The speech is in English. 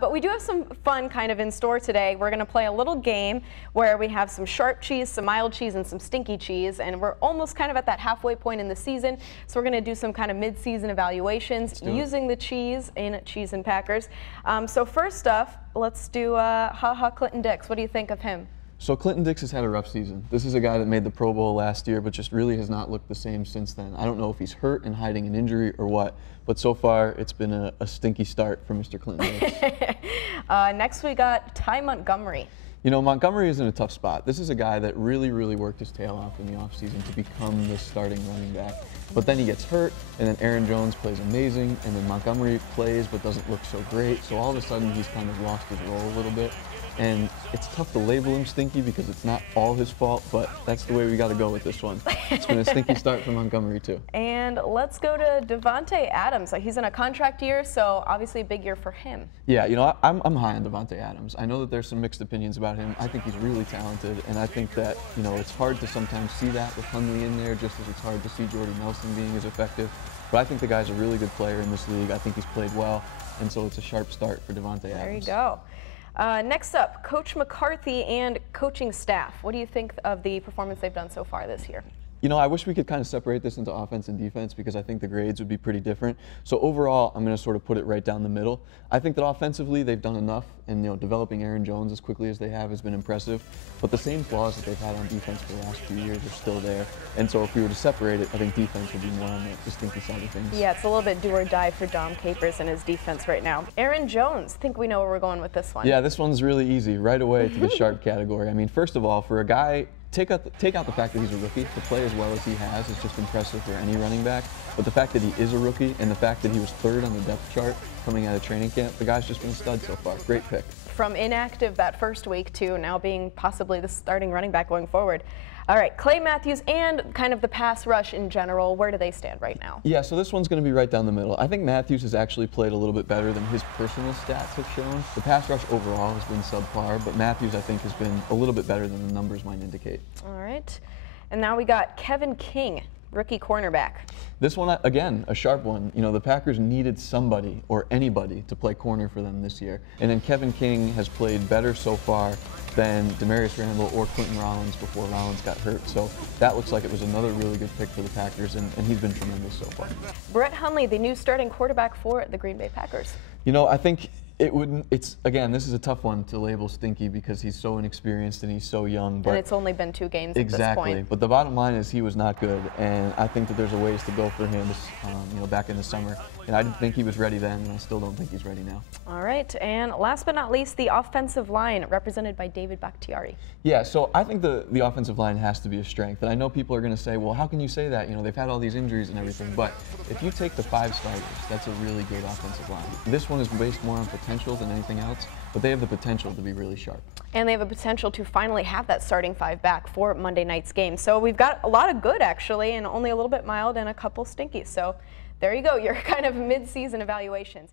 But we do have some fun kind of in store today. We're going to play a little game where we have some sharp cheese, some mild cheese, and some stinky cheese. And we're almost kind of at that halfway point in the season. So we're going to do some kind of mid-season evaluations using the cheese in Cheese and Packers. So first off, let's do Clinton Dix. What do you think of him? So Clinton Dix has had a rough season. This is a guy that made the Pro Bowl last year, but just really has not looked the same since then. I don't know if he's hurt and hiding an injury or what, but so far it's been a stinky start for Mr. Clinton Dix. Next we got Ty Montgomery. You know, Montgomery is in a tough spot. This is a guy that really worked his tail off in the offseason to become the starting running back. But then he gets hurt, and then Aaron Jones plays amazing, and then Montgomery plays but doesn't look so great. So all of a sudden he's kind of lost his role a little bit. And it's tough to label him stinky because it's not all his fault, but that's the way we got to go with this one. It's been a stinky start for Montgomery too. And let's go to Davante Adams. He's in a contract year, so obviously a big year for him. Yeah, you know, I'm high on Davante Adams. I know that there's some mixed opinions about him. I think he's really talented, and I think that, you know, it's hard to sometimes see that with Hundley in there, just as it's hard to see Jordy Nelson being as effective. But I think the guy's a really good player in this league. I think he's played well, and so it's a sharp start for Davante Adams. There you go. Next up, Coach McCarthy and coaching staff. What do you think of the performance they've done so far this year? You know, I wish we could kind of separate this into offense and defense because I think the grades would be pretty different. So overall, I'm going to sort of put it right down the middle. I think that offensively they've done enough, and you know, developing Aaron Jones as quickly as they have has been impressive. But the same flaws that they've had on defense for the last few years are still there. And so if we were to separate it, I think defense would be more on the stinky side of things. Yeah, it's a little bit do or die for Dom Capers and his defense right now. Aaron Jones, I think we know where we're going with this one. Yeah, this one's really easy, right away to the sharp category. I mean, first of all, for a guy, take out the fact that he's a rookie. To play as well as he has is just impressive for any running back. But the fact that he is a rookie and the fact that he was third on the depth chart coming out of training camp, the guy's just been a stud so far. Great pick. From inactive that first week to now being possibly the starting running back going forward. All right, Clay Matthews and kind of the pass rush in general, where do they stand right now? Yeah, so this one's going to be right down the middle. I think Matthews has actually played a little bit better than his personal stats have shown. The pass rush overall has been subpar, but Matthews I think has been a little bit better than the numbers might indicate. All right, and now we got Kevin King, rookie cornerback. This one, again, a sharp one. You know, the Packers needed somebody or anybody to play corner for them this year. And then Kevin King has played better so far than Demarius Randall or Quentin Rollins before Rollins got hurt. So that looks like it was another really good pick for the Packers, and he's been tremendous so far. Brett Hundley, the new starting quarterback for the Green Bay Packers. You know, I think again, this is a tough one to label stinky because he's so inexperienced and he's so young. But and it's only been 2 games at this point. Exactly, but the bottom line is he was not good, and I think that there's a ways to go for him, you know, back in the summer. And I didn't think he was ready then, and I still don't think he's ready now. All right, and last but not least, the offensive line represented by David Bakhtiari. Yeah, so I think the offensive line has to be a strength, and I know people are going to say, well, how can you say that? You know, they've had all these injuries and everything, but if you take the 5 starters, that's a really good offensive line. This one is based more on potential than anything else, but they have the potential to be really sharp. And they have a potential to finally have that starting 5 back for Monday night's game. So we've got a lot of good, actually, and only a little bit mild and a couple stinkies. So there you go, your kind of mid-season evaluations.